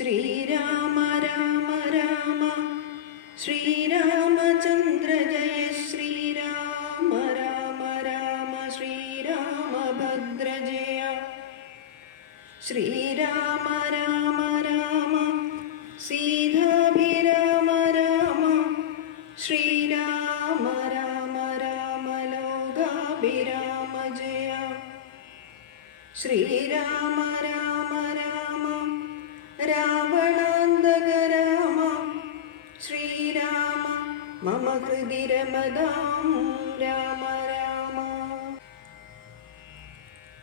ശ്രീരാമ രാമ രാമ ശ്രീരാമചന്ദ്ര ജയ ശ്രീരാമ രാമ രാമ ശ്രീരാമഭദ്ര ജയ ശ്രീരാമ രാമ രാമ സീതാഭിരാമ രാമ ശ്രീരാമ രാമ രാമ ലോകാഭിരാമ ജയ ശ്രീരാമ രാമ രാമ രാവണാന്തക രാമ ശ്രീരാമ മമ ഹൃദി രമതാം രാമ രാമ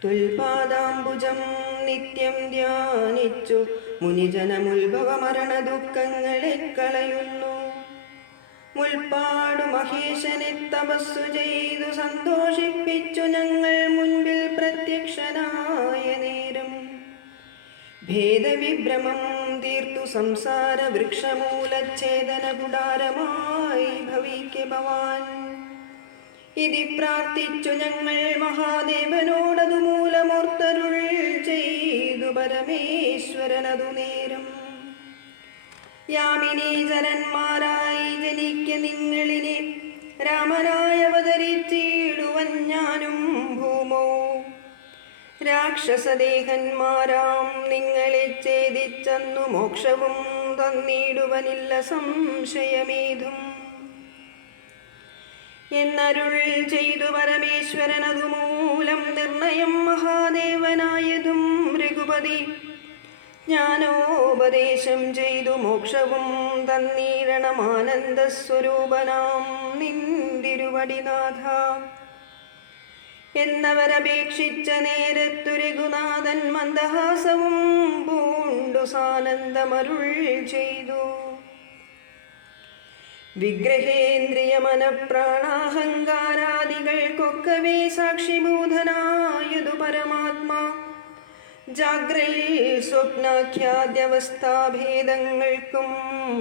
തുൽപാദാംബുജം നിത്യം ധ്യാനിച്ചു മുനിജനമുത്ഭവ മരണ ദുഃഖങ്ങളെ കളയുന്നു. മുൽപ്പാടു മഹേശനെ തപസ്സു ചെയ്തു സന്തോഷിപ്പിച്ചു ഞങ്ങൾ മുൻപിൽ പ്രത്യക്ഷനായ നേരം. ഭേദവിഭ്രമം തീർത്തു സംസാര വൃക്ഷമൂലച്ഛേദന കുടാരമായി ഭവിക്കെ ഭവാൻ. ഇതി പ്രാർത്ഥിച്ചു ഞങ്ങൾ മഹാദേവനോടതു മൂലമോർത്തരുൾ ചെയ്തു പരമേശ്വരനതു നേരം. യാമിനീചരന്മാരായി ജനിക്ക നിങ്ങളിനെ രാമനായി അവതരിച്ചിടുവൻ ഞാനും ഭൂമോ. രാക്ഷസദേഹന്മാരാം നിങ്ങളെ ഛേദിച്ചെന്നു മോക്ഷവും തന്നിടുവനില്ല സംശയമേതും എന്നരുൾ ചെയ്തു പരമേശ്വരനതു മൂലം നിർണയം മഹാദേവനായതും രഘുപതി. ജ്ഞാനോപദേശം ചെയ്തു മോക്ഷവും തന്നീരണമാനന്ദസ്വരൂപനാം നിന്തിരുവടിനാഥ എന്നവരപേക്ഷിച്ച നേരത്തു രഘുനാഥൻ മന്ദഹാസവും പൂണ്ടു സാനന്ദമരുൾ ചെയ്തു. വിഗ്രഹേന്ദ്രിയ മനഃപ്രാണാഹങ്കാരാദികൾക്കൊക്കവേ സാക്ഷിഭൂതനായതു പരമാത്മാ. ജാഗ്രൈ സ്വപ്നാഖ്യാദ്യവസ്ഥാഭേദങ്ങൾക്കും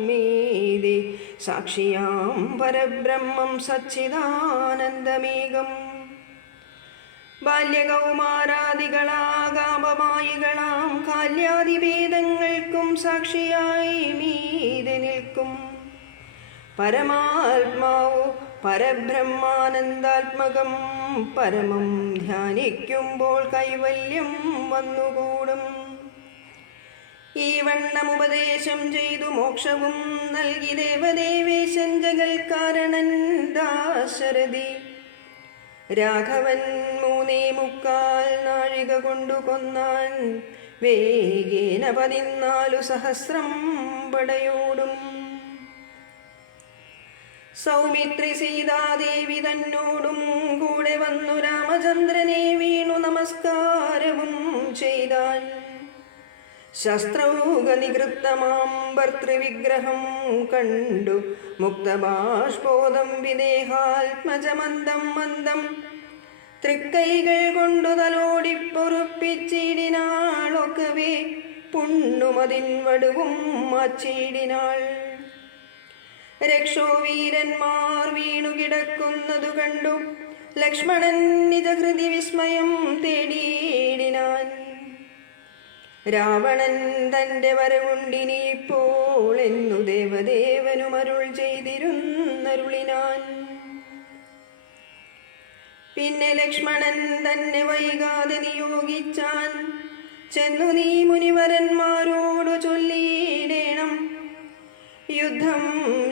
മീതി സാക്ഷിയാം പരബ്രഹ്മം സച്ചിദാനന്ദമേകം. ബാല്യകൗമാരാദികളാകാമമായികളാം കാല്യാദിഭേദങ്ങൾക്കും സാക്ഷിയായി മീതെ നിൽക്കും പരമാത്മാവു പരബ്രഹ്മാനന്ദാത്മകം. പരമം ധ്യാനിക്കുമ്പോൾ കൈവല്യം വന്നുകൂടും. ഈ വണ്ണമുപദേശം ചെയ്തു മോക്ഷവും നൽകി ദേവദേവേശൻ ജഗൽക്കാരണൻ ദാശരഥി. രാഘവൻ 3.25 നാഴിക കൊണ്ടു കൊന്നാൻ വേഗേന 14 സഹസ്രം പടയോടും. സൗമിത്രി സീതാദേവി തന്നോടും കൂടെ വന്നു രാമചന്ദ്രനെ വീണു നമസ്കാരവും ചെയ്താൻ. ശസ്ത്രൗക നികൃത്തമാം ഭർത്തൃവിഗ്രഹം കണ്ടു മുക്തബാഷ്പോദം വിദേഹാത്മജമന്ദം മന്ദം തൃക്കൈകൾ കൊണ്ടു തലോടിപ്പൊറുപ്പിച്ചിടിനാളൊക്കവേ പുണ്ണുമതിൻ വടുവും മാച്ചിടിനാൾ. രക്ഷോവീരന്മാർ വീണു കിടക്കുന്നതു കണ്ടു ലക്ഷ്മണൻ നിജഹൃതി വിസ്മയം തേടിയിടിനാൻ. രാവണൻ തൻ്റെ വരവുണ്ടിനിപ്പോൾ എന്നു ദേവദേവനുമരുൾ ചെയ്തിരുന്നരുളിനാൻ. പിന്നെ ലക്ഷ്മണൻ തന്നെ വൈകാതെ നിയോഗിച്ചാൻ. ചെന്നു നീ മുനിവരന്മാരോടു ചൊല്ലിയിടേണം. യുദ്ധം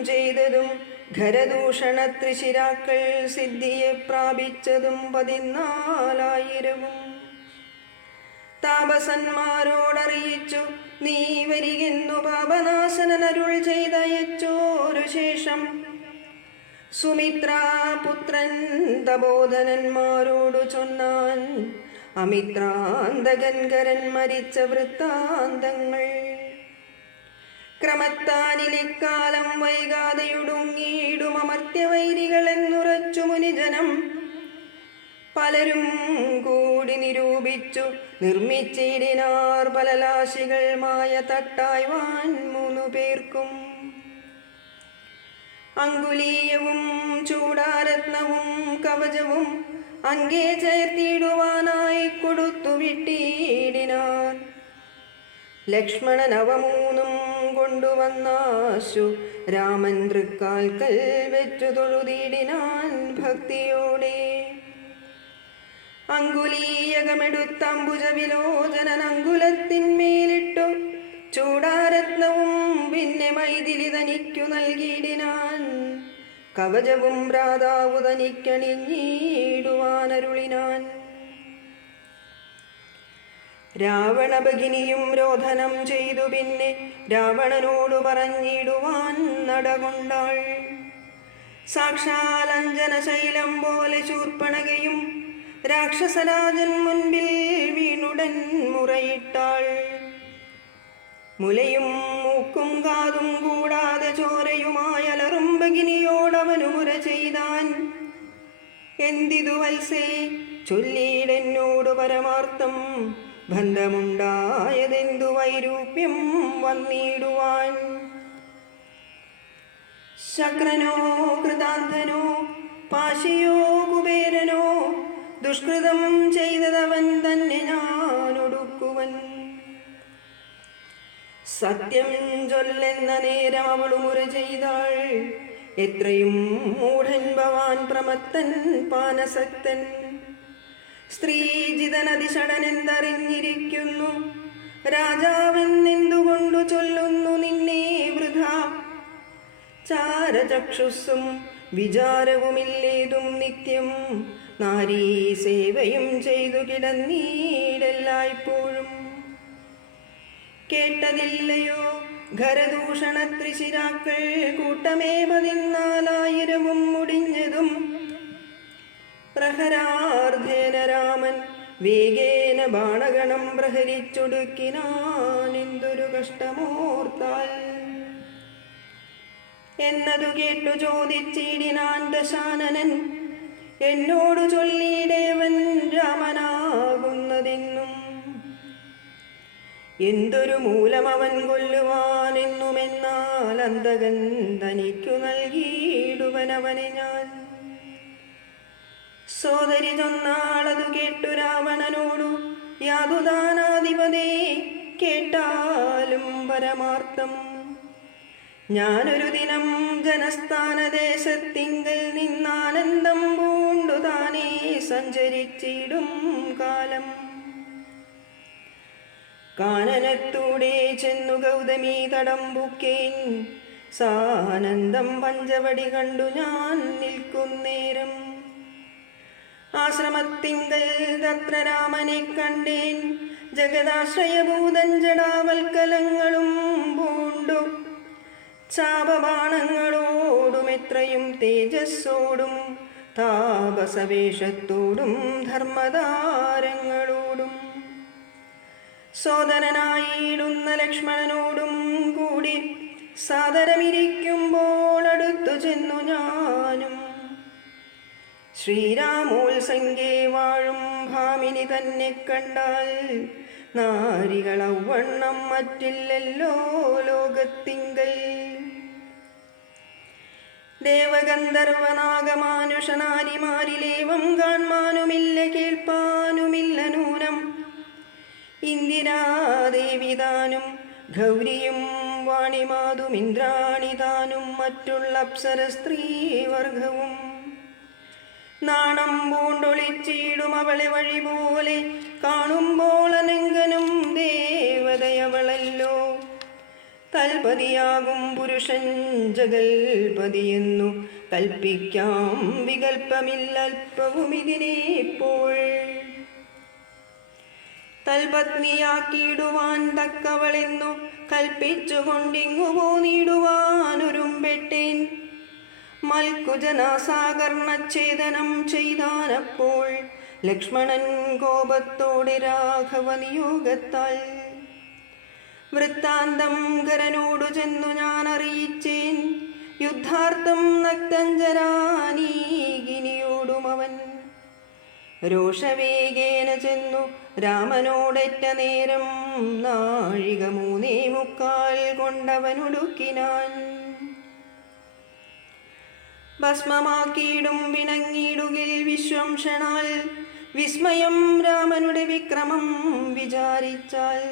ചെയ്തതും ഖരദൂഷണ ത്രിശിരാക്കൾ സിദ്ധിയെ പ്രാപിച്ചതും 14,000. താപസന്മാരോടറിയിച്ചു നീ വരികെന്നു പാപനാശനരുൾ ചെയ്തയച്ചോരു ശേഷം. സുമിത്രാപുത്രൻ തപോധനന്മാരോടു ചൊന്നാൻ അമിത്രാന്തകൻകരൻ മരിച്ച വൃത്താന്തങ്ങൾ. ക്രമത്താനിലിക്കാലം വൈകാതെയുടുങ്ങിയിടും അമർത്യവൈരികളെന്നുറച്ചു മുനിജനം. പലരും കൂടി നിരൂപിച്ചു നിർമ്മിച്ചിടിനാർ പലലാശികൾ മായ തട്ടായ്വാൻ 3 പേർക്കും. അങ്കുലീയവും ചൂടാരത്നവും കവചവും അങ്കേ ചേർത്തിടുവാനായി കൊടുത്തു വിട്ടിടിനാർ. ലക്ഷ്മണൻ അവ മൂന്നും കൊണ്ടുവന്നാശു രാമൻ തൃക്കാൽക്കൽ വെച്ചു തൊഴുതിടിനാൻ ഭക്തിയോടെ. അങ്കുലീയകമെടുത്തംബുജവിലോചനൻ അങ്കുലത്തിന്മേലിട്ടു ചൂടാരത്നവും പിന്നെ മൈഥിലി തനിക്കു നൽകിയിടിനാൻ. കവചവും ഭ്രാതാവു തനിക്കണിഞ്ഞിടുവാനരുളിനാൻ. രാവണഭഗിനിയും രോധനം ചെയ്തു പിന്നെ രാവണനോടു പറഞ്ഞിടുവാൻ നടകൊണ്ടാൾ. സാക്ഷാൽ അഞ്ജനശൈലം പോലെ ശൂർപ്പണകയും രാക്ഷസരാജൻ മുൻപിൽ വീണുടൻ മുറയിട്ടാൾ. മുലയും മൂക്കും കാതും കൂടാതെ ചോരയുമായലറും ഭഗിനിയോടവനു മുര ചെയ്താൻ. എന്തിതു വത്സേ ചൊല്ലിയിടെന്നോടു പരമാർത്ഥം, ബന്ധമുണ്ടായതെന്തു വൈരൂപ്യം വന്നിടുവാൻ. ശക്രനോ കൃതാന്ധനോ പാശിയോ കുബേരനോ ദുഷ്കൃതം ചെയ്തതവൻ തന്നെ ഞാനൊടുക്കുവൻ. സത്യം ചൊല്ലെന്ന നേരം അവളു മുര ചെയ്താൾ. എത്രയും മൂഢൻ ഭവാൻ പ്രമത്തൻ പാനസക്തൻ. സ്ത്രീജിതനതിഷടനെന്തറിഞ്ഞിരിക്കുന്നു, രാജാവെന്നെന്തുകൊണ്ടു ചൊല്ലുന്നു നിന്നെ വൃഥ. ചാരചക്ഷുസ്സും വിചാരവുമില്ലേതും നിത്യം, നാരീ സേവയും ചെയ്തു കിടന്നീടെല്ലായ്പ്പോഴും. കേട്ടതില്ലയോ ഖരദൂഷണത്രിശിരാക്കൾ കൂട്ടമേ 14,000 മുടിഞ്ഞതും. പ്രഹരാർദ്ധേന രാമൻ വേഗേന ബാണഗണം പ്രഹരിച്ചൊടുക്കിനാനെന്തൊരു കഷ്ടമോർത്താൽ. എന്നതു കേട്ടു ചോദിച്ചിടിനാൻ ദശാനനൻ, എന്നോടു ചൊല്ലിയിടേവൻ രാമനാകുന്നതെന്നും. എന്തൊരു മൂലമവൻ കൊല്ലുവാനെന്നുമെന്നാൽ അന്തകൻ തനിക്കു നൽകിയിടുവനവനെ ഞാൻ. സോദരി ചൊന്നാളതു കേട്ടു രാവണനോടു, യാതുദാനാധിപതേ കേട്ടാലും പരമാർത്ഥം. ഞാനൊരു ദിനം ജനസ്ഥാനദേശത്തിങ്കൽ നിന്നാനന്ദം പൂണ്ടു താനേ സഞ്ചരിച്ചിടും കാലം. കാനനത്തൂടെ ചെന്നു ഗൗതമി തടംബുക്കേൻ, സാനന്ദം പഞ്ചവടി കണ്ടു ഞാൻ നിൽക്കുന്നേരം. ആശ്രമത്തിങ്കൽ തത്ര രാമനെ കണ്ടേൻ, ജഗദാശ്രയഭൂതൻ ജടാവൽക്കലങ്ങളും പൂണ്ടു. ചാപബാണങ്ങളോടും എത്രയും തേജസ്സോടും താപസവേഷത്തോടും ധർമ്മതാരങ്ങളോടും. സോദരനായിടുന്ന ലക്ഷ്മണനോടും കൂടി സാദരമിരിക്കുമ്പോൾ അടുത്തു ചെന്നു ഞാനും. ശ്രീരാമോത്സംഗേ വാഴും ഭാമിനി തന്നെ കണ്ടാൽ, നാരികളവണ്ണം മറ്റില്ലല്ലോ ലോകത്തിങ്കൽ. ദേവഗന്ധർവനാഗമാനുഷനാരിമാരിലേവം കാൺമാനുമില്ല കേൾപ്പാനുമില്ല നൂനം. ഇന്ദിരാദേവിതാനും ഗൗരിയും വാണിമാതുമിന്ദ്രാണിതാനും മറ്റുള്ള അപ്സര സ്ത്രീവർഗവും. നാണം പൂണ്ടൊളിച്ചിടും അവളെ വഴി പോലെ, കാണുമ്പോൾ അനങ്കനും ദേവതയവളല്ലോ. തൽപതിയാകും പുരുഷൻ ജഗൽപതിയെന്നു കൽപ്പിക്കാം, വികൽപ്പമില്ലൽപ്പവും ഇതിനെപ്പോൾ. തൽപത്നിയാക്കിയിടുവാൻ തക്കവളെന്നു കൽപ്പിച്ചുകൊണ്ടിങ്ങു പോന്നിടുവാനൊരുമ്പെട്ടേൻ. മൽക്കുജനാസാകർണച്ഛേദനം ചെയ്താനപ്പോൾ ലക്ഷ്മണൻ കോപത്തോടെ രാഘവ നിയോഗത്താൽ. വൃത്താന്തം ഖരനോടു ചെന്നു ഞാൻ അറിയിച്ചേൻ, യുദ്ധാർത്ഥം നക്തഞ്ചരാനീകിനിയോടും അവൻ. രോഷവേഗേന ചെന്നു രാമനോടേറ്റ നേരം, നാഴിക 3:45 കൊണ്ടവനൊടുക്കിനാൻ. ഭസ്മമാക്കിയിടും പിണങ്ങിയിടുകിൽ വിശ്വംഷണാൽ, വിസ്മയം രാമനുടെ വിക്രമം വിചാരിച്ചാൽ.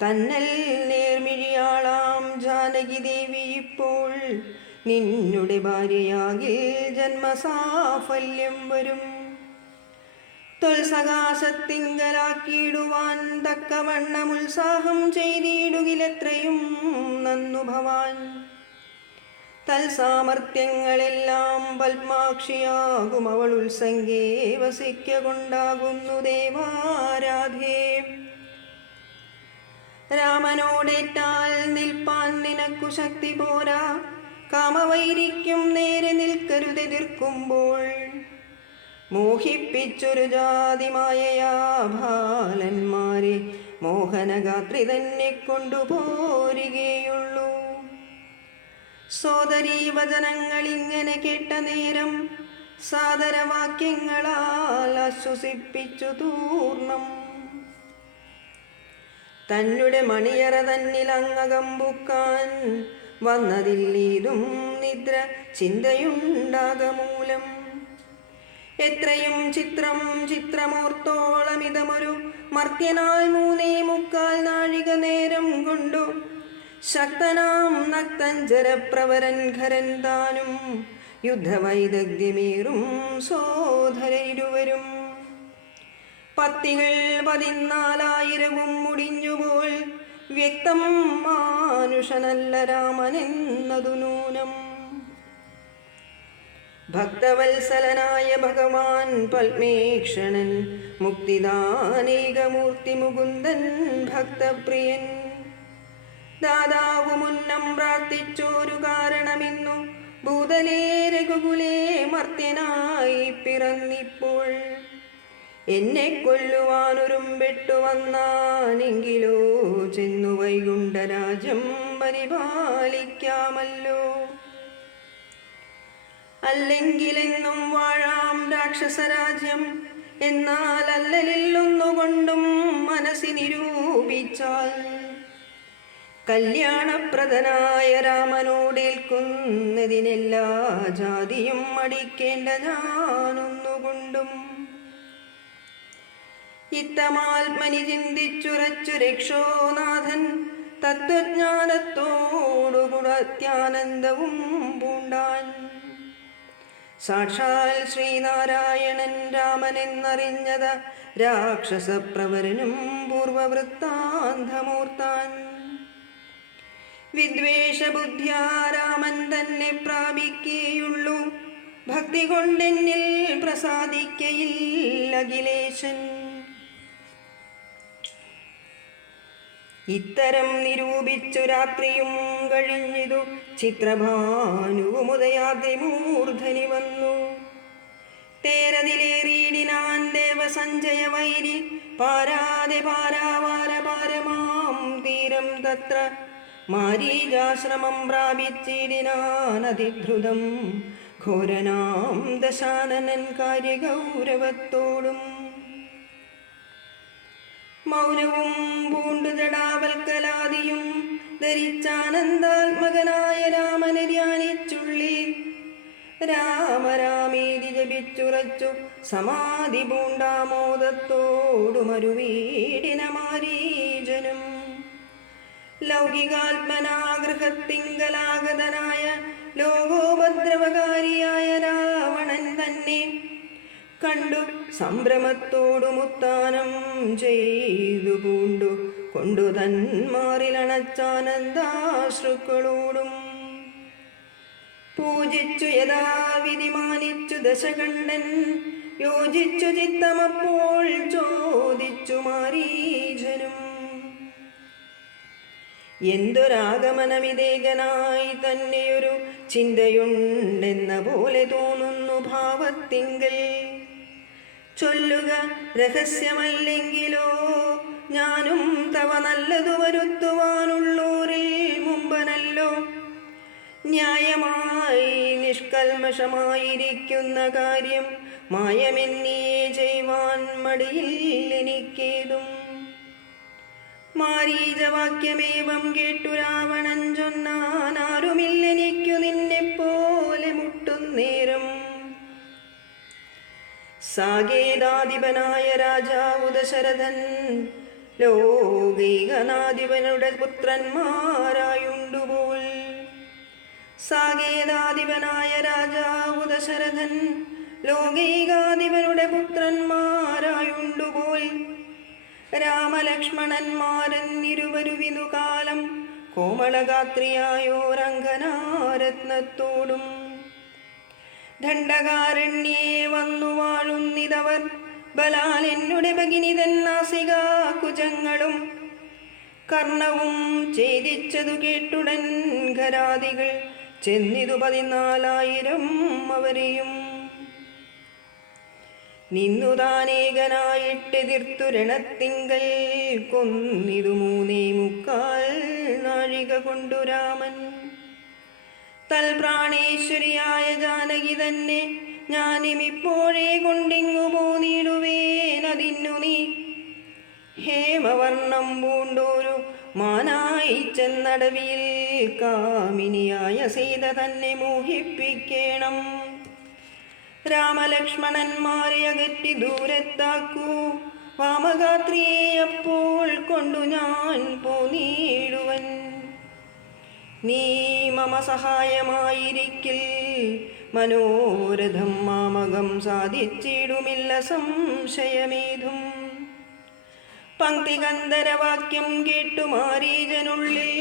കന്നൽ നേർമിഴിയാളാം ജാനകി ദേവി ഇപ്പോൾ നിന്നുടെ ഭാര്യയാകിൽ ജന്മസാഫല്യം വരും. തൊൽസകാശത്തിങ്കലാക്കിയിടുവാൻ തക്കവണ്ണം ഉത്സാഹം ചെയ്തിടുകിലെത്രയും നന്നു ഭവാൻ. തൽസാമർത്ഥ്യങ്ങളെല്ലാം പത്മാക്ഷിയാകും അവൾ ഉത്സംഗേ വസിക്ക കൊണ്ടാകുന്നു ദേവാരാധേ. രാമനോടേറ്റാൽ നിൽപ്പാൻ നിനക്കു ശക്തി പോരാ, കാമവൈരിക്കും നേരെ നിൽക്കരുതെതിർക്കുമ്പോൾ. മോഹിപ്പിച്ചൊരു ജാതിമായയാ ബാലന്മാരെ മോഹനഗാത്രി തന്നെ കൊണ്ടുപോരുകയുള്ളൂ. സോദരീ വചനങ്ങളിങ്ങനെ കേട്ട നേരം സാദരവാക്യങ്ങളാൽ ആശ്വസിപ്പിച്ചു തൂർണം. തന്നെ മണിയറ തന്നിലങ്ങകമ്പുക്കാൻ വന്നതില്ലേതും നിദ്ര ചിന്തയുണ്ടാകമൂലം. എത്രയും ചിത്രമോർത്തോളമിതമൊരു മർത്യനാൽ 3.25 നാഴിക നേരം കൊണ്ടു ശക്തനാം നക്തഞ്ചരപ്രവരൻ ഖരൻ താനും യുദ്ധവൈദഗ്ധ്യമേറും സോദരരുവരും. പത്തികൾ 14,000 മുടിഞ്ഞുപോൽ വ്യക്തം മാനുഷനല്ല രാമനെന്നതു നൂനം. ഭക്തവത്സലനായ ഭഗവാൻ പത്മേക്ഷണൻ മുക്തിദാനേകമൂർത്തി മുകുന്ദൻ ഭക്തപ്രിയൻ. ദാതാവു മുന്നം പ്രാർത്ഥിച്ചോരു കാരണമിന്നു ഭൂതലേ രഘുകുലേ മർത്യനായി പിറന്നിപ്പോൾ. എന്നെ കൊല്ലുവാനൊരുമ്പെട്ടു വന്നാനെങ്കിലോ ചെന്നു വൈകുണ്ഠരാജ്യം പരിപാലിക്കാമല്ലോ. അല്ലെങ്കിലെന്നും വാഴാം രാക്ഷസരാജ്യം. എന്നാൽ അല്ലലില്ലൊന്നുകൊണ്ടും മനസ്സിനിരൂപിച്ചാൽ കല്യാണപ്രദനായ രാമനോടേൽക്കുന്നതിനെല്ലാ ജാതിയും അടിക്കേണ്ട ഞാനൊന്നുകൊണ്ടും. ഇത്തമാത്മനി ചിന്തിച്ചുറച്ചു രക്ഷോനാഥൻ തത്വജ്ഞാനത്തോടുകൂടത്യാനന്ദവും പൂണ്ടാൻ. സാക്ഷാൽ ശ്രീനാരായണൻ രാമനെന്നറിഞ്ഞത രാക്ഷസപ്രവരനും പൂർവവൃത്താന്തമൂർത്താൻ. വിദ്വേഷബുദ്ധ്യാ രാമൻ തന്നെ പ്രാപിക്കേയുള്ളൂ, ഭക്തി കൊണ്ടെന്നിൽ പ്രസാദിക്കയില്ല അഖിലേശൻ. ഇത്തരം നിരൂപിച്ചു രാത്രിയും കഴിഞ്ഞിതു ചിത്രഭാനുവുമുദയാദ്രി മൂർധനി വന്നു. തേരതിലേറിയിടിനാൻ ദേവസഞ്ജയ വൈരി പാരാതെ പാരാവാരപാരമാം തീരം തത്ര. മാരീജാശ്രമം പ്രാപിച്ചിടിനാനതിദ്രുതം ഘോരനാം ദശാനനൻ കാര്യഗൗരവത്തോടും. മൗനവും പൂണ്ടു ജടാവൽക്കലാദിയും ധരിച്ചാനന്ദാത്മകനായ രാമനെ ധ്യാനിച്ചുള്ളി. രാമരാമേതി ജപിച്ചുറച്ചു സമാധി പൂണ്ടാമോദത്തോടു മരുവീടിന മാരീജനും. ലൗകികാത്മനാഗൃഹത്തിങ്കലാഗതനായ ലോകോപദ്രവകാരിയായ രാവണൻ തന്നെ കണ്ടു സംഭ്രമത്തോടു മുത്താനം ചെയ്തു പൂണ്ടു കൊണ്ടു തന്മാറിലണച്ചാനന്ദാശ്രുക്കളോടും. പൂജിച്ചു യഥാവിധി മാനിച്ചു ദശകണ്ഠൻ യോജിച്ചു ചിത്തമപ്പോൾ ചോദിച്ചു മാരീജനും. എന്തൊരാഗമനമിതേകനായി തന്നെയൊരു ചിന്തയുണ്ടെന്ന പോലെ തോന്നുന്നു ഭാവത്തിങ്കൽ. ചൊല്ലുക രഹസ്യമല്ലെങ്കിലോ ഞാനും തവ നല്ലതു വരുത്തുവാനുള്ളൂരിൽ മുമ്പനല്ലോ. ന്യായമായി നിഷ്കൽമഷമായിരിക്കുന്ന കാര്യം മായമെന്നിയേ ചെയ്യുവാൻ മടിയിൽ എനിക്കേതും. മാരീചവാക്യമേവം കേട്ടു രാവണൻ ചൊന്നാൻ, ആരുമില്ലെനിക്കു നിന്നെപ്പോലെ മുട്ടുന്നേരം. സാകേതാധിപനായ രാജാവു ദശരഥൻ ലോകൈകനാധിപനുടെ പുത്രന്മാരായുണ്ടുപോൽ. സാകേതാധിപനായ രാജാവു ദശരഥൻ ലോകൈകാധിപനുടെ പുത്രന്മാരായുണ്ടുപോൽ. രാമലക്ഷ്മണന്മാരെന്നിരുവരുവിനു കാലം കോമളഗാത്രിയായോരംഗനാരത്നത്തോടും. ദണ്ഡകാരണ്യേ വന്നു വാഴുന്നിതവർ ബലാൽ എന്നുടെ ഭഗിനിതൻ നാസികാകുജങ്ങളും. കർണവും ഛേദിച്ചതു കേട്ടുടൻ ഖരാദികൾ ചെന്നിതു 14,000 അവരെയും. നിന്നു താനേകനായിട്ടെതിർത്തു രണത്തിങ്കൽ കൊന്നിതു 3.25 നാഴിക കൊണ്ടു രാമൻ. തൽപ്രാണേശ്വരിയായ ജാനകി തന്നെ ഞാനിമിപ്പോഴേ കൊണ്ടിങ്ങു പോന്നിടുവേനതിന്നു നീ. ഹേമവർണം പൂണ്ടോരു മാനായി ചെന്നടവിയിൽ കാമിനിയായ സീത തന്നെ മോഹിപ്പിക്കേണം. രാമലക്ഷ്മണന്മാരെ അകറ്റി ദൂരത്താക്കൂ. വാമഗാത്രിയെ അപ്പോൾ കൊണ്ടു ഞാൻ പോന്നിടുവൻ. നീ മമ സഹായമായിരിക്കിൽ മനോരഥം മാമകം സാധിച്ചിടുമില്ല സംശയമേതും. പങ്ക്തികന്ധരവാക്യം കേട്ടു മാരീജനുള്ളിൽ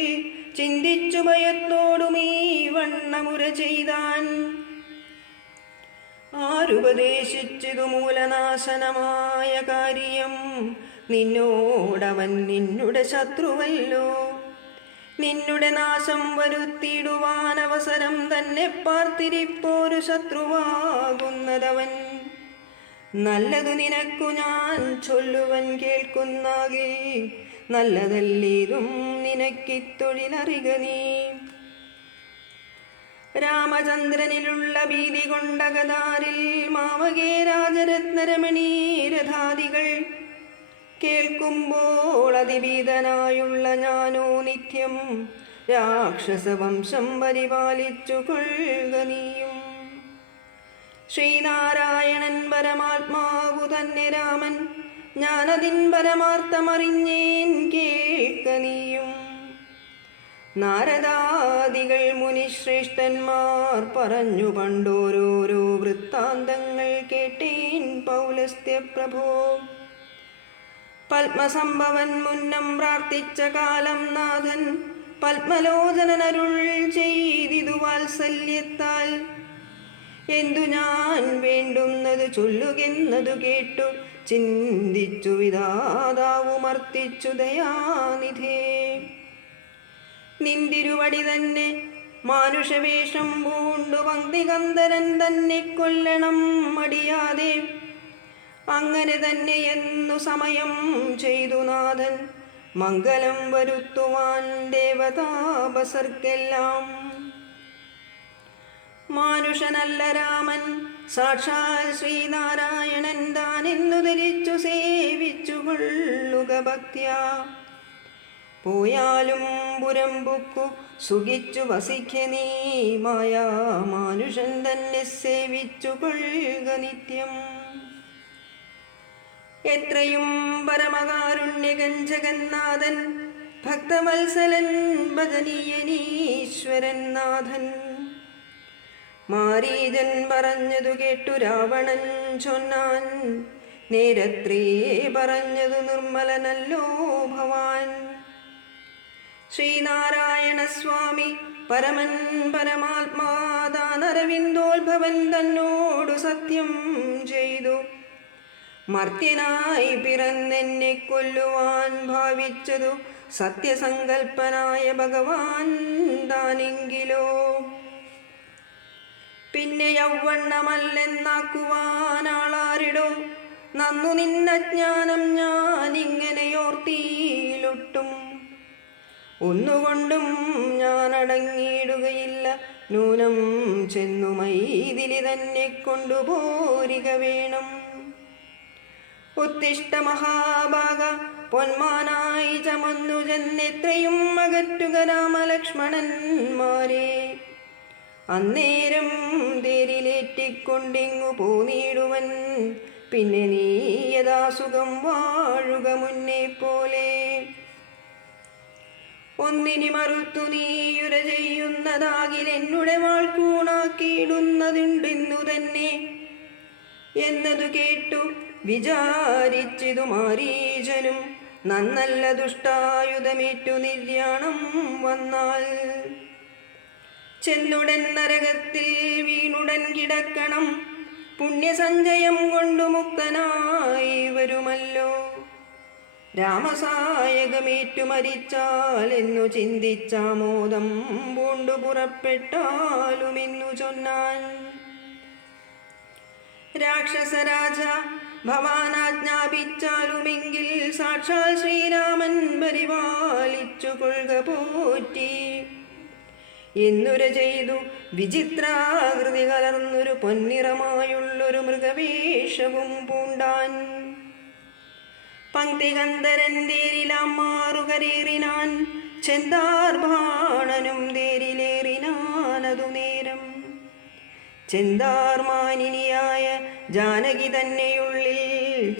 ചിന്തിച്ചു ഭയത്തോടും ഈ വണ്ണമുര ചെയ്താൻ. ആരുപദേശിച്ചതു മൂലനാശനമായ കാര്യം നിന്നോടവൻ നിന്നുടെ ശത്രുവല്ലോ. നിന്നുടെ നാശം വരുത്തിയിടുവാൻ അവസരം തന്നെ പാർത്തിരിപ്പോരു ശത്രുവാകുന്നതവൻ. നല്ലതു നിനക്കു ഞാൻ ചൊല്ലുവൻ കേൾക്കുന്നാകിൽ നല്ലതല്ലേതും നിനക്കിത്തൊഴിലറിക നീ. രാമചന്ദ്രനിലുള്ള ഭീതി കൊണ്ടകതാരിൽ മാമകേ രാജരത്നരമണീരഥാദികൾ കേൾക്കുമ്പോൾ അതിഭീതനായുള്ള ഞാനോ നിത്യം രാക്ഷസവംശം പരിപാലിച്ചു കൊള്ളുക നീയും. ശ്രീനാരായണൻ പരമാത്മാവു തന്നെ രാമൻ, ഞാനതിൻ പരമാർത്ഥമറിഞ്ഞേൻ കേൾക്ക നീയും. നാരദാദികൾ മുനിശ്രേഷ്ഠന്മാർ പറഞ്ഞു പണ്ടോരോരോ വൃത്താന്തങ്ങൾ കേട്ടേൻ പൗലസ്ത്യ പ്രഭോ. പത്മസംഭവൻ മുന്നം പ്രാർത്ഥിച്ച കാലം നാഥൻ പത്മലോചനരുൾ ചെയ്തിതു വാത്സല്യത്താൽ. എന്തു ഞാൻ വേണ്ടുന്നത് ചൊല്ലുകെന്നതു കേട്ടു ചിന്തിച്ചു വിധാതാവുമർത്തിച്ചു ദയാനിധേ. നിന്തിരുവടി തന്നെ മാനുഷവേഷം പൂണ്ടു പങ്ക്തികന്ധരൻ തന്നെ കൊല്ലണം മടിയാതെ. അങ്ങനെ തന്നെ എന്നു സമയം ചെയ്തു നാഥൻ മംഗലം വരുത്തുവാൻ ദേവതാപസർക്കെല്ലാം. മാനുഷനല്ല രാമൻ, സാക്ഷാൽ ശ്രീനാരായണൻ താനെന്നു ധരിച്ചു സേവിച്ചു കൊള്ളുക ഭക്ത്യാ. പോയാലും പുരമ്പുക്കു സുഖിച്ചു വസിക്ക നീ മായാ മാനുഷൻ തന്നെ സേവിച്ചു കൊള്ളുക നിത്യം. എത്രയും പരമകാരുണ്യകൻ ജഗന്നാഥൻ ഭക്തവത്സലൻ ഭജനീയനീശ്വരൻ നാഥൻ. മാരീജൻ പറഞ്ഞതു കേട്ടു രാവണൻ ചൊന്നാൻ, നേരത്രേ പറഞ്ഞതു നിർമ്മലനല്ലോ ഭവാൻ. ശ്രീനാരായണ സ്വാമി പരമൻ പരമാത്മാതാനരവിന്ദോത്ഭവൻ തന്നോടു സത്യം ചെയ്തു. മർത്യനായി പിറന്നെന്നെ കൊല്ലുവാൻ ഭാവിച്ചതു സത്യസങ്കൽപ്പനായ ഭഗവാൻ താനെങ്കിലോ. പിന്നെ യൗവണ്ണമല്ലെന്നാക്കുവാനാളാരിടോ. നന്നു നിന്നജ്ഞാനം ഞാനിങ്ങനെയോർത്തിയിലൊട്ടും. ഒന്നുകൊണ്ടും ഞാൻ അടങ്ങിയിടുകയില്ല, നൂനം ചെന്നു മൈഥിലി തന്നെ കൊണ്ടുപോരിക വേണം. ഉത്തിഷ്ട മഹാഭാഗ പൊന്മാനായി ചമന്നു ചെന്നെത്രയും അകറ്റുക രാമലക്ഷ്മണന്മാരെ. അന്നേരം തേരിലേറ്റിക്കൊണ്ടിങ്ങു പോന്നിടുവൻ, പിന്നെ നീ യഥാസുഖം വാഴുക മുന്നേ പോലെ. ഒന്നിനി മറുത്തു നീയുര ചെയ്യുന്നതാകിൽ എന്നുടെ വാൾക്കൂണാക്കിയിടുന്നതുണ്ടെന്നു തന്നെ എന്നതു കേട്ടു വിചാരിച്ചിതു മാരീചനും നന്നല്ല ദുഷ്ടായുധമേറ്റു നിര്യാണം വന്നാൽ ചെന്നുടൻ നരകത്തിൽ വീണുടൻ കിടക്കണം പുണ്യസഞ്ചയം കൊണ്ടു മുക്തനായി വരുമല്ലോ രാമസായകമേറ്റു മരിച്ചാൽ എന്നു ചിന്തിച്ചാമോദം പൂണ്ടു പുറപ്പെട്ടാലുമെന്നു ചൊന്നാൻ രാക്ഷസരാജ ഭവാനാജ്ഞാപിച്ചാലുമെങ്കിൽ സാക്ഷാൽ ശ്രീരാമൻ പരിപാലിച്ചു കൊള്ളുക പോറ്റി എന്നുര ചെയ്തു വിചിത്രാകൃതി കലർന്നൊരു പൊന്നിറമായുള്ളൊരു മൃഗവേഷവും പൂണ്ടാൻ പങ്ക്തികന്ധരൻ തേരിലാം മാറുകരേറിനാൻ ചെന്താർബാണനും തേരിലേറിനാനതു നേരം ചെന്താർമാനിനിയായ ജാനകി തന്നെയുള്ളിൽ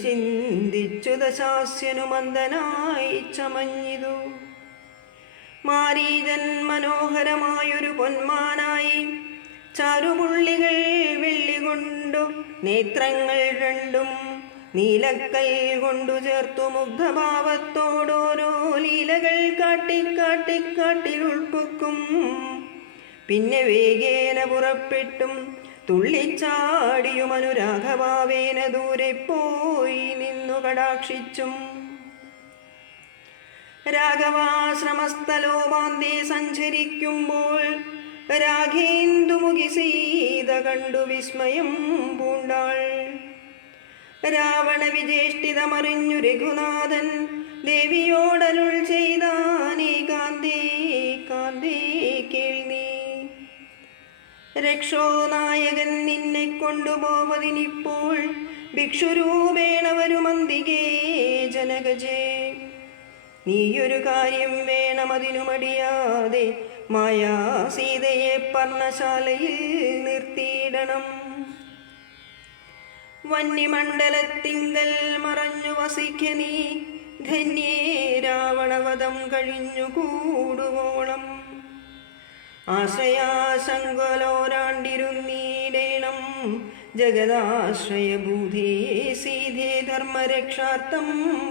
ചിന്തിച്ചു ദശാസ്യനു മന്ദനായി ചമഞ്ഞിതു മാരീചൻ മനോഹരമായൊരു പൊന്മാനായി ചാരുപുള്ളികൾ വെള്ളികൊണ്ടു നേത്രങ്ങൾ രണ്ടും നീലക്കൽ കൊണ്ടു ചേർത്തു മുഗ്ധഭാവത്തോടോരോ ലീലകൾ കാട്ടിലുൾപ്പൊക്കും പിന്നെ വേഗേന പുറപ്പെട്ടും തുള്ളിച്ചാടിയും അനുരാഘഭാവേന ദൂരെ പോയി നിന്നു കടാക്ഷിച്ചും രാഘവാശ്രമസ്ഥലോപാന്തേ സഞ്ചരിക്കുമ്പോൾ രാഘേന്ദുമുഖി സീത കണ്ടു വിസ്മയം പൂണ്ടാൾ രാവണ വിജേഷ്ടിതമറിഞ്ഞു രഘുനാഥൻ ദേവിയോടരുൾ ചെയ്താനേ കാന്തേ കാന്തേ കേൾനീ രക്ഷോനായകൻ നിന്നെ കൊണ്ടുപോവതിനിപ്പോൾ ഭിക്ഷുരൂപേണ വരുമന്തികേ ജനകജേ നീയൊരു കാര്യം വേണമതിനു മടിയാതെ മായാ സീതയെ പർണശാലയിൽ നിർത്തിയിടണം വന്യമണ്ഡലത്തിങ്കൽ മറഞ്ഞു വസിക്ക നീ ധന്യേ രാവണവധം കഴിഞ്ഞു കൂടുവോളം ആശ്രയാശങ്കലോരാണ്ടിരുന്നീടേണം ജഗദാശ്രയബൂധേ സീതേ ധർമ്മരക്ഷാർത്ഥം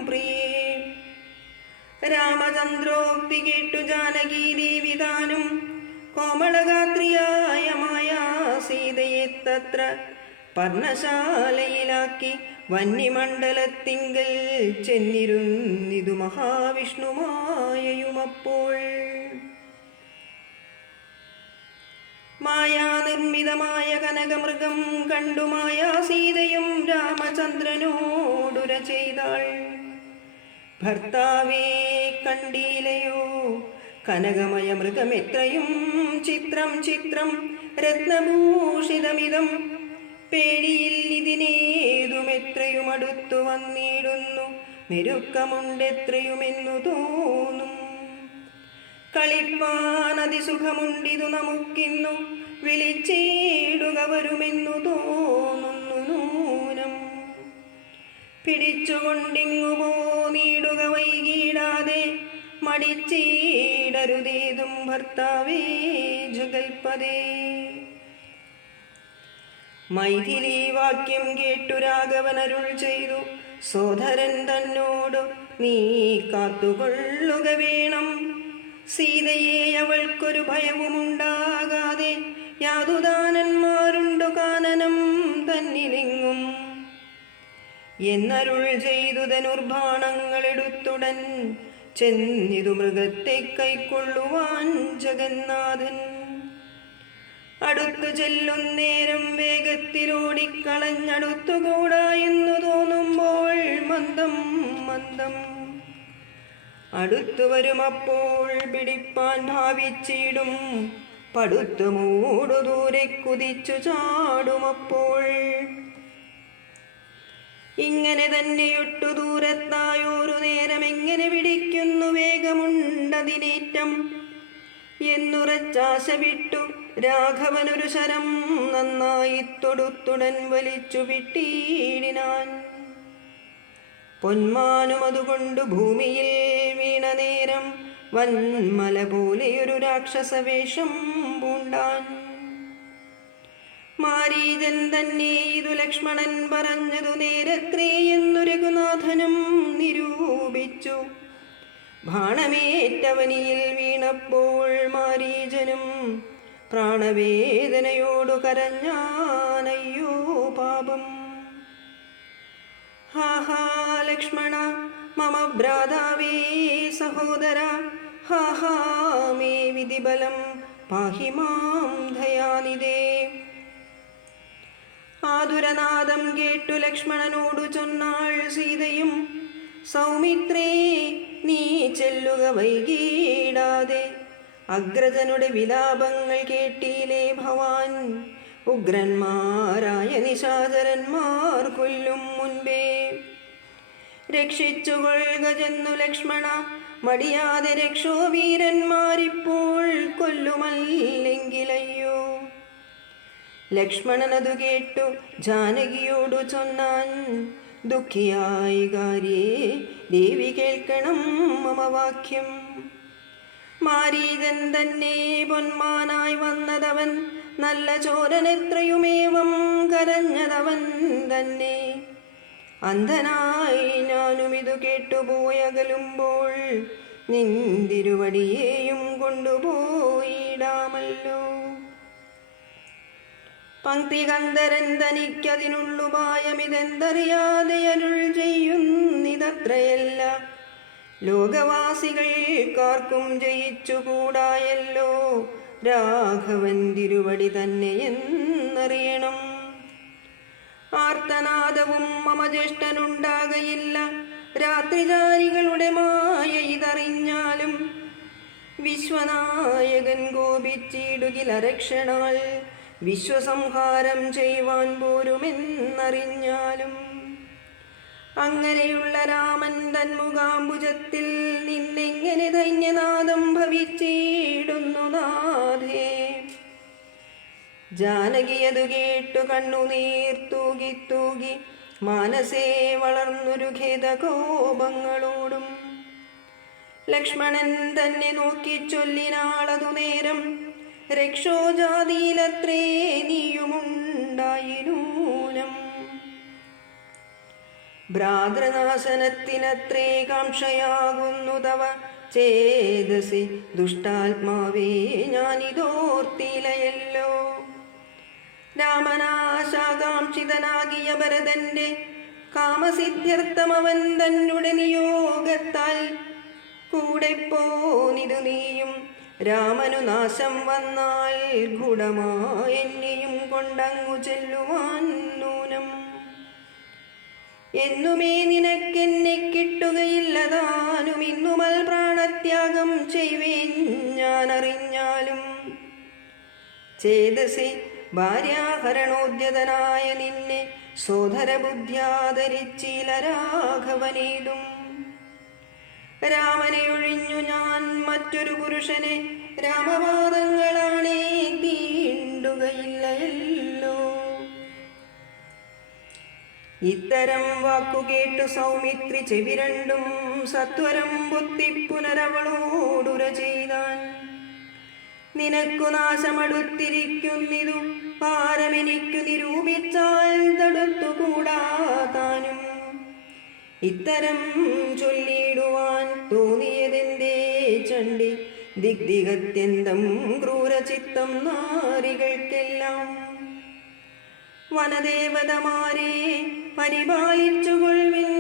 പ്രിയേ രാമചന്ദ്രോക്തി കേട്ടു ജാനകീ ദേവി താനും കോമളഗാത്രിയായ മായാ സീതയെ തത്ര പർണശാലയിലാക്കി വന്യമണ്ഡലത്തിങ്കൽ ചെന്നിരുന്നിതു മഹാവിഷ്ണുമായയുമപ്പോൾ മായാനിർമ്മിതമായ കനകമൃഗം കണ്ടു മായാ സീതയും രാമചന്ദ്രനോടുര ചെയ്താൾ ഭർത്താവേ കണ്ടീലയോ കനകമയ മൃഗമെത്രയും ചിത്രം ചിത്രം രത്നഭൂഷിതമിതം പേടിയിൽ ഇതിനേതുമെത്രയും അടുത്തു വന്നിടുന്നു മെരുക്കമുണ്ടെത്രയുമെന്നു തോന്നും കളിപ്പാനതിസുഖമുണ്ടിതു നമുക്കിന്നു വിളിച്ചിടുക വരുമെന്നു തോന്നുന്നു നൂനം പിടിച്ചുകൊണ്ടിങ്ങു പോന്നിടുക വൈകിടാതെ മടിച്ചിടരുതേതും ഭർത്താവേ ജഗൽപദേ മൈഥിലി വാക്യം കേട്ടു രാഘവനരുൾ ചെയ്തു സോദരൻ തന്നോടു നീ കാത്തുകൊള്ളുക വേണം സീതയെ അവൾക്കൊരു ഭയവുമുണ്ടാകാതെ യാതുദാനന്മാരുണ്ടു കാനനം തന്നിലെങ്ങും എന്നരുൾ ചെയ്തു ധനുർബാണങ്ങളെടുത്തുടൻ ചെന്നിതു മൃഗത്തെ കൈക്കൊള്ളുവാൻ ജഗന്നാഥൻ അടുത്തു ചെല്ലുന്നേരം വേഗത്തിലോടിക്കളഞ്ഞടുത്തുകൂടാ എന്നു തോന്നുമ്പോൾ മന്ദം മന്ദം അടുത്തു വരുമപ്പോൾ പിടിപ്പാൻ ഭാവിച്ചിടും പടുത്തു മൂടു ദൂരെ കുതിച്ചു ചാടുമപ്പോൾ ഇങ്ങനെ തന്നെയൊട്ടു ദൂരത്തായൊരു നേരം എങ്ങനെ പിടിക്കുന്നു വേഗമുണ്ടതിനേറ്റം എന്നുറച്ചാശ വിട്ടു രാഘവനൊരു ശരം നന്നായി തൊടുത്തുടൻ വലിച്ചു വിട്ടീടിനാൻ പൊന്മാനും അതുകൊണ്ടു ഭൂമിയിൽ വീണ നേരം വന്മല പോലെയൊരു രാക്ഷസവേഷം പൂണ്ടാൻ. മാരീചൻ തന്നെ ഇതു ലക്ഷ്മണൻ പറഞ്ഞതു നേരത്രേ എന്നു രഘുനാഥനും നിരൂപിച്ചു. ബാണമേറ്റവനിയിൽ വീണപ്പോൾ മാരീചനും പ്രാണവേദനയോടു കരഞ്ഞാനയ്യോ പാപം. ഹാഹാ ലക്ഷ്മണ മമ ഭ്രാതാവേ സഹോദര, ഹാഹാ മേ വിധിബലം പാഹി മാം ദയാനിധേ. ആതുരനാദം കേട്ടു ലക്ഷ്മണനോടു ചൊന്നാൾ സീതയും, സൗമിത്രേ നീ ചെല്ലുക വൈകീടാതെ. അഗ്രജനുടെ വിലാപങ്ങൾ കേട്ടില്ലേ ഭവാൻ, ഉഗ്രന്മാരായ നിശാചരന്മാർ കൊല്ലും മുൻപേ. രക്ഷിച്ചുകൊള്ളുക ചെന്നു ലക്ഷ്മണ, മടിയാതെ രക്ഷോ വീരന്മാരിപ്പോൾ കൊല്ലുമല്ലെങ്കിലയ്യോ. ലക്ഷ്മണനതു കേട്ടു ജാനകിയോടു ചൊന്നാൻ, ദുഃഖിയായി കാര്യേ ദേവി കേൾക്കണം മമ വാക്യം. മാരീചൻ തന്നെ പൊന്മാനായി വന്നതവൻ, നല്ല ചോരനെത്രയുമേവം കരഞ്ഞതവൻ തന്നെ. അന്ധനായി ഞാനും ഇതു കേട്ടുപോയകലുമ്പോൾ, നിന്തിരുവടിയേയും കൊണ്ടുപോയിടാമല്ലോ. പങ്ക്തികന്ധരൻ തനിക്കതിനുള്ളുപായമിതെന്തറിയാതെ അരുൾ ചെയ്യുന്നിതത്രയല്ല. ലോകവാസികൾക്കാർക്കും ജയിച്ചുകൂടായല്ലോ രാഘവൻ തിരുവടി തന്നെ എന്നറിയണം. ആർത്തനാദവും മമ ജ്യേഷ്ഠനുണ്ടാകയില്ല, രാത്രിജാരികളുടെ മായ ഇതറിഞ്ഞാലും. വിശ്വനായകൻ കോപിച്ചിടുകിലരക്ഷണാൽ, വിശ്വസംഹാരം ചെയ്യുവാൻ പോരുമെന്നറിഞ്ഞാലും. അങ്ങനെയുള്ള രാമൻ തന്മുഖാംബുജത്തിൽ നിന്നെങ്ങനെ ധന്യനാദം ഭവിച്ചിടുന്നു നാഥേ. ജാനകിയതു കേട്ടു കണ്ണുനീർ തൂകി തൂകി മാനസേ വളർന്നൊരു ഖേദകോപങ്ങളോടും. ലക്ഷ്മണൻ തന്നെ നോക്കി ചൊല്ലിനാളതു നേരം, രക്ഷോജാതിയിലത്രേ നീയുമുണ്ടായിനൂനം. ഭ്രാതൃനാശനത്തിനത്രേ കാംക്ഷയാകുന്നു തവ ചേതസി ദുഷ്ടാത്മാവേ ഞാനിതോർത്തിലയല്ലോ. രാമനാശാകാംക്ഷിതനാകിയ ഭരതന്റെ കാമസിദ്ധ്യർത്ഥമവൻ തന്നെ നിയോഗത്താൽ കൂടെ പോനിതു നീയും. രാമനു നാശം വന്നാൽ ഗൂഢമായെന്നെയും കൊണ്ടങ്ങു ചെല്ലുവാൻ നൂനം. എന്നുമേ നിനക്കെന്നെ കിട്ടുകയില്ലതാനും, ഇന്നുമൽ പ്രാണത്യാഗം ചെയ്വേൻ ഞാൻ അറിഞ്ഞാലും. ചേതസി ഭാര്യാഹരണോദ്യതനായ നിന്നെ സോദരബുദ്ധ്യാദരിച്ചില രാഘവനേതും. രാമനെ ഒഴിഞ്ഞു ഞാൻ മറ്റൊരു പുരുഷനെ രാമവാദങ്ങളാണേ തീണ്ടുകയില്ലല്ലോ. ഇത്തരം വാക്കുകേട്ടു സൗമിത്രി ചെവിരണ്ടും സത്വരം പൊത്തി പുനരവളോടുര ചെയ്താൻ. നിനക്കു നാശമടുത്തിരിക്കുന്നിതു പാരമെനിക്കു നിരൂപിച്ചാൽ തടുത്തുകൂടാതാനും. ഇത്തരം ചൊല്ലിടുവാൻ തോന്നിയതെന്തേ ചണ്ഡി, ദിഗ്ദിഗത്യന്തം ക്രൂരചിത്തം നാരികൾക്കെല്ലാം. വനദേവതമാരെ പരിപാലിച്ചുകൊള്ളിൻ,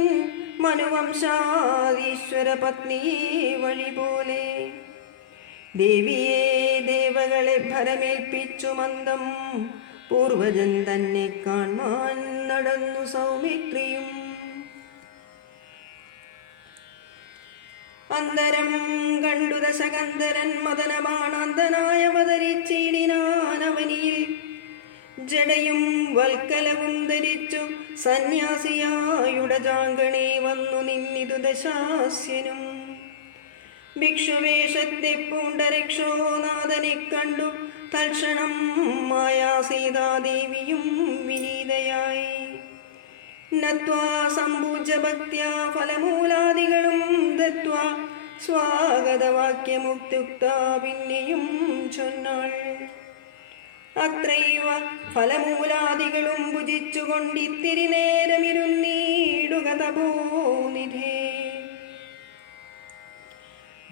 മനുവംശാദീശ്വര പത്നിയെ വഴി പോലെ. ദേവിയെ ദേവകളെ ഭരമേൽപ്പിച്ചു മന്ദം, പൂർവജൻ തന്നെ കാൺമാൻ നടന്നു സൗമിത്രിയും. അന്തരം കണ്ടു ദശകന്ധരൻ മദനബാണാന്തനായ അവതരിച്ചിടിനാനവനിയിൽ. ജടയും വൽക്കലവും ധരിച്ചു സന്യാസിയായുടജാങ്കണേ വന്നു നിന്നിതു ദശാസ്യനും. ഭിക്ഷുവേഷത്തെ പൂണ്ട രക്ഷോനാഥനെ കണ്ടു തൽക്ഷണം മായാ സീതാദേവിയും വിനീതയായി. നത്വാ സമ്പൂജ്യ ഭക്ത്യാ ഫലമൂലാദികളും ദത്വാ സ്വാഗതവാക്യമുക്തുക്ത പിന്നെയും ചൊന്നാൾ. അത്രൈവ ഫലമൂലാദികളും ഭുജിച്ചുകൊണ്ടിത്തിരി നേരമിരുന്നീടുക തപോനിധേ.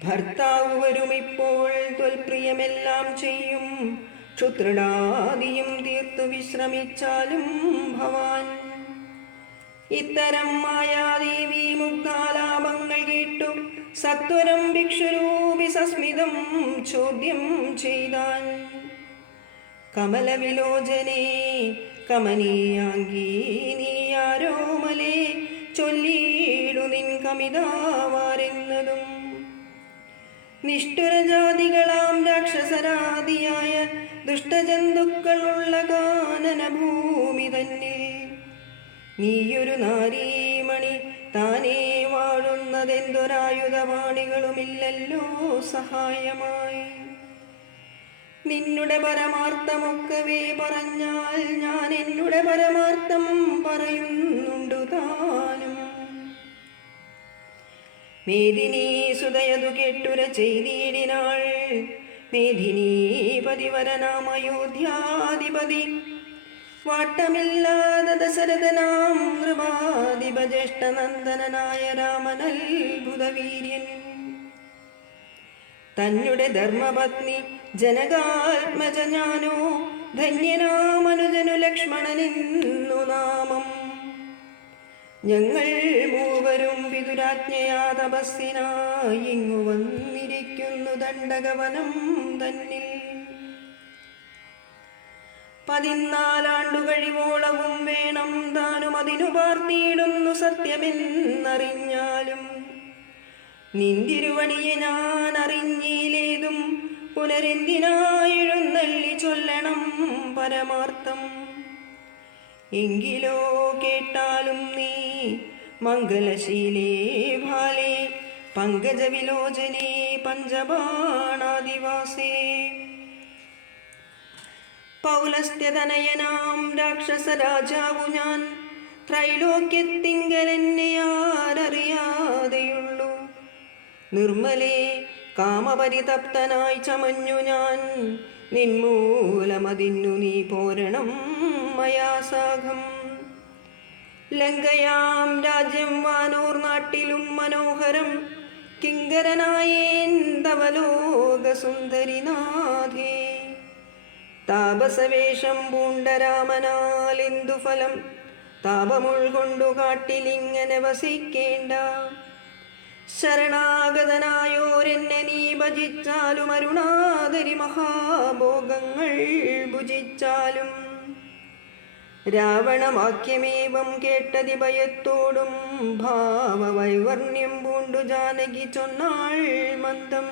ഭർത്താവ് വരുമിപ്പോൾ ത്വൽപ്രിയമെല്ലാം ചെയ്യും. ക്ഷുത്രിടാദിയും തീർത്തു വിശ്രമിച്ചാലും ഭവാൻ. ഇത്തരം മായാദേവി മുഗ്ധാലാപങ്ങൾ കേട്ടു സത്വരം ഭിക്ഷുരൂപി സസ്മിതം ചോദ്യം ചെയ്താൻ. കമലവിലോചനേ കമനീയാംഗീ നീയാരോമലേ ചൊല്ലിയിടു നിൻ കമിതാവാരെന്നതും. നിഷ്ഠുരജാതികളാം രാക്ഷസരാദിയായ ദുഷ്ടജന്തുക്കളുള്ള കാനനഭൂമി തന്നിൽ നീയൊരു നാരീമണി താനേ വാഴുന്നതെന്തൊരായുധപാണികളുമില്ലല്ലോ സഹായമായി. നിന്നുടെ പരമാർത്ഥമൊക്കവേ പറഞ്ഞാൽ ഞാൻ എന്നുടെ പരമാർത്ഥം പറയുന്നുണ്ടു താനും. മേദിനീ സുതയതു കേട്ടുര ചെയ്തിടിനാൾ. മേദിനീപതിവരനാമയോധ്യാധിപതി വാട്ടമില്ലാത ദശരഥനാം നൃപാധിപജ്യേഷ്ഠനന്ദനായ രാമനത്ഭുതവീര്യൻ. തന്നെ ധർമ്മപത്നി ജനകാത്മജ ഞാനോ ധന്യനാമനുജനു ലക്ഷ്മണനിന്നു നാമം. ഞങ്ങൾ മൂവരും വിദുരാജ്ഞയാ തപസ്സിനായി ഇങ്ങു വന്നിരിക്കുന്നു ദണ്ഡകവനം തന്നിൽ. 14 കഴിവോളവും വേണം താനും അതിനു പാർത്തിയിടുന്നു സത്യമെന്നറിഞ്ഞാലും. നിന്തിരുവടിയെ ഞാൻ അറിഞ്ഞിലേതും പുനരെന്തിനായെഴുന്നള്ളി ചൊല്ലണം പരമാർത്ഥം. എങ്കിലോ കേട്ടാലും നീ മംഗലശീലേ ഭാലേ പങ്കജവിലോചനേ പഞ്ചബാണാദിവാസേ. പൗലസ്ത്യതനയനാം രാക്ഷസരാജാവു ഞാൻ ത്രൈലോക്യത്തിങ്കലെന്നെയാരറിയാതെയുള്ളൂ. നിർമ്മലേ കാമപരിതപ്തനായി ചമഞ്ഞു ഞാൻ നിന്മൂലമതിന്നു നീ പോരണം മയാ സാഘം. ലങ്കയാം രാജ്യം വാനൂർ നാട്ടിലും മനോഹരം കിങ്കരനായേൻ തവ ലോകസുന്ദരിനാഥേ. താപസവേഷം പൂണ്ട രാമനാലെന്തു ഫലം താപമുൾകൊണ്ടു കാട്ടിലിങ്ങനെ വസിക്കേണ്ട. ശരണാഗതനായോരെന്നെ നീ ഭജിച്ചാലും അരുണാദരി മഹാഭോഗങ്ങൾ ഭുജിച്ചാലും. രാവണവാക്യമേവം കേട്ടതി ഭയത്തോടും ഭാവവൈവർണ്യം പൂണ്ടു ജാനകി ചൊന്നാൾ മന്ദം.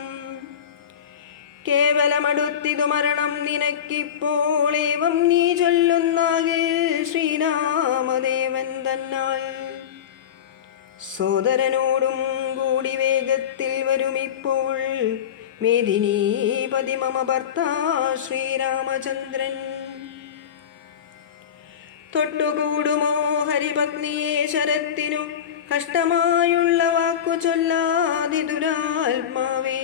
കേവലമടുത്തിതു മരണം നിനക്കിപ്പോൾ ഏവം നീ ചൊല്ലുന്നാകിൽ ശ്രീരാമദേവൻ തന്നാൽ. സോദരനോടും കൂടി വേഗത്തിൽ വരുമിപ്പോൾ മേദിനീപതി മമ ഭർത്താ ശ്രീരാമചന്ദ്രൻ. തൊട്ടുകൂടുമോ ഹരിപത്നിയെ ശരത്തിനു കഷ്ടമായുള്ള വാക്കു ചൊല്ലാതി ദുരാത്മാവേ.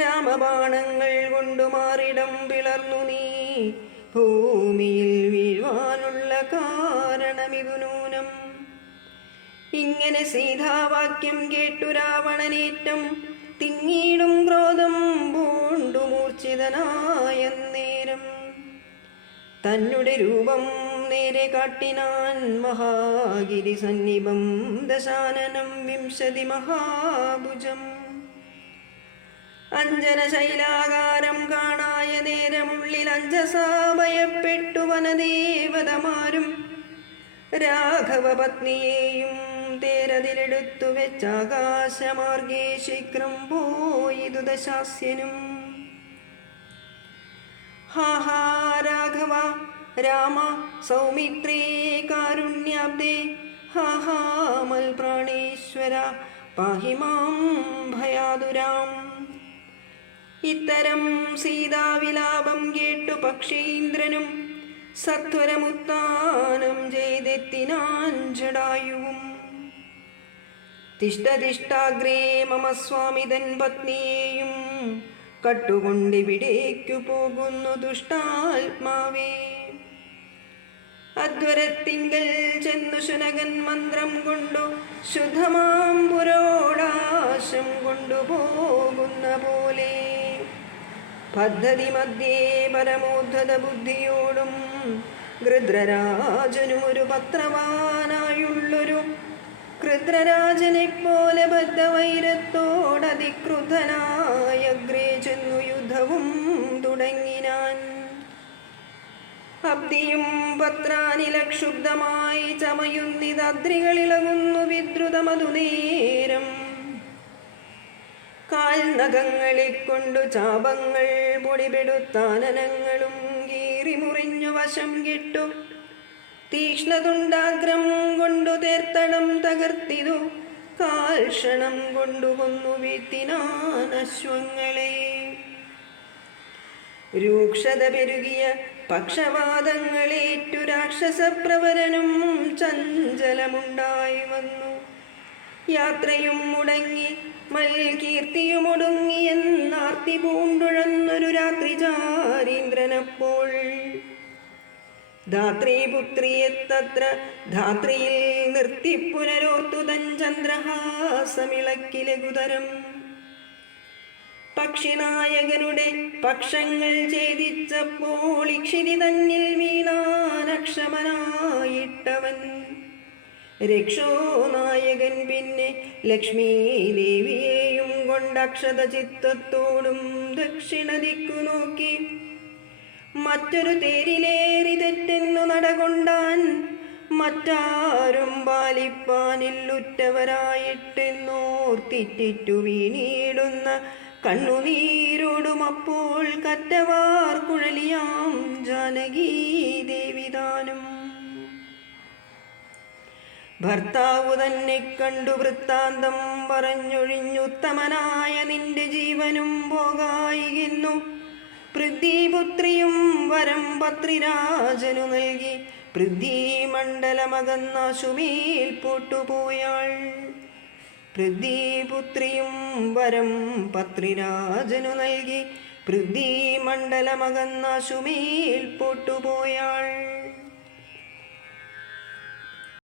രാമബാണങ്ങൾ കൊണ്ടു മാറിടം പിളർന്നു നീ ഭൂമിയിൽ വീഴ്വാനുള്ള കാരണമിതു നൂനം. ഇങ്ങനെ സീതാവാക്യം കേട്ടു രാവണനേറ്റം തിങ്ങിയിടും ക്രോധം പൂണ്ടു മൂർച്ഛിതനായ നേരം. തന്നെ രൂപം നേരെ കാട്ടിനാൻ മഹാഗിരി സന്നിഭം ദശാനനം 20 മഹാഭുജം. അഞ്ജന ശൈലാകാരം കാണായ നേരമുള്ളിൽ അഞ്ജസാ ഭയപ്പെട്ടു വനദേവതമാരും രാഘവ പത്നിയെയും തേരതിലെടുത്തു വെച്ചാകാശമാർഗേ ശീഘ്രം പോയിതു ദശാസ്യനും. ഹാഹാ രാഘവ രാമ സൗമിത്രേ കാരുണ്യാബ്ദേ ഹാഹാ മൽപ്രാണേശ്വര പാഹി മാം ഭയാതുരാം. ഇത്തരം സീതാവിലാപം കേട്ടു പക്ഷീന്ദ്രനും സത്വരമുത്താനം ചെയ്തെത്തിനാൻ ജടായുവും. തിഷ്ടതിഷ്ടാഗ്രേ മമ സ്വാമി തൻ പത്നിയെയും കട്ടുകൊണ്ടിവിടേക്കു പോകുന്നു ദുഷ്ടാത്മാവേ. അധ്വരത്തിങ്കൽ ചെന്നു ശുനകൻ മന്ത്രം കൊണ്ടു ശുദ്ധമാം പുരോടാശം കൊണ്ടുപോകുന്ന പോലെ പദ്ധതി മധ്യേ പരമോദ്ധത ബുദ്ധിയോടും ഗൃധ്രരാജനും ഒരു പത്രവാനായുള്ളൊരു ഗൃധ്രരാജനെ പോലെ ബദ്ധവൈരത്തോടതിക്രുദ്ധനായ അഗ്രേ ചെന്നു യുദ്ധവും തുടങ്ങിനാൻ. അബ്ദിയും പത്രാനിലക്ഷുബ്ധമായി ചമയുന്നിതദ്രികളിളകുന്നു വിദ്രുതമതുനേരം. കാൽനഖങ്ങളിൽ കൊണ്ടു ചാപങ്ങൾ പൊടിപെടുത്താനനങ്ങളും കീറിമുറിഞ്ഞു വശം കിട്ടു തീക്ഷ്ണതുണ്ടാഗ്രം കൊണ്ടു തേർത്തടം തകർത്തിതു കാൽക്ഷണം കൊണ്ടുകൊന്നു വീഴ്ത്തിനാൻ അശ്വങ്ങളെ. രൂക്ഷത പെരുകിയ പക്ഷവാദങ്ങളേറ്റു രാക്ഷസപ്രവരനും ചഞ്ചലമുണ്ടായി വന്നു. യാത്രയും മുടങ്ങി മൽകീർത്തിയുമൊടുങ്ങി എന്നാർത്തി പൂണ്ടുഴന്നൊരു രാത്രി ചാരീന്ദ്രനപ്പോൾ ധാത്രീപുത്രിയെത്തത്ര ധാത്രിയിൽ നിർത്തി പുനരോർത്തു തൻ ചന്ദ്രഹാസമിളക്കിലകുതരം. പക്ഷിനായകനുടെ പക്ഷങ്ങൾ ഛേദിച്ചപ്പോൾ ഇക്ഷിതി തന്നിൽ വീണാനക്ഷമനായിട്ടവൻ. രക്ഷോനായകൻ പിന്നെ ലക്ഷ്മീ ദേവിയെയും കൊണ്ടക്ഷത ചിത്തത്തോടും ദക്ഷിണദിക്കു നോക്കി മറ്റൊരു തേരിലേറി തെറ്റെന്നു നടകൊണ്ടാൻ. മറ്റാരും പാലിപ്പാനില്ലുറ്റവരായിട്ടെന്നോർത്തിറ്റു വീണിടുന്ന കണ്ണുനീരോടും അപ്പോൾ കറ്റവാർ കുഴലിയാം ജാനകീ ദേവിതാനും. ഭർത്താവു തന്നെ കണ്ടു വൃത്താന്തം പറഞ്ഞൊഴിഞ്ഞുത്തമനായ നിന്റെ ജീവനും പോകായിന്നു. പൃഥ്വീപുത്രിയും വരം പത്രിരാജനു നൽകി പൃഥ്വീമണ്ഡലമകന്നാശുമേൽ പോട്ടുപോയാൾ. പൃഥ്വീപുത്രിയും വരം പത്രിരാജനു നൽകി പൃഥ്വീമണ്ഡലമകന്നാശുമേൽ പോട്ടുപോയാൾ.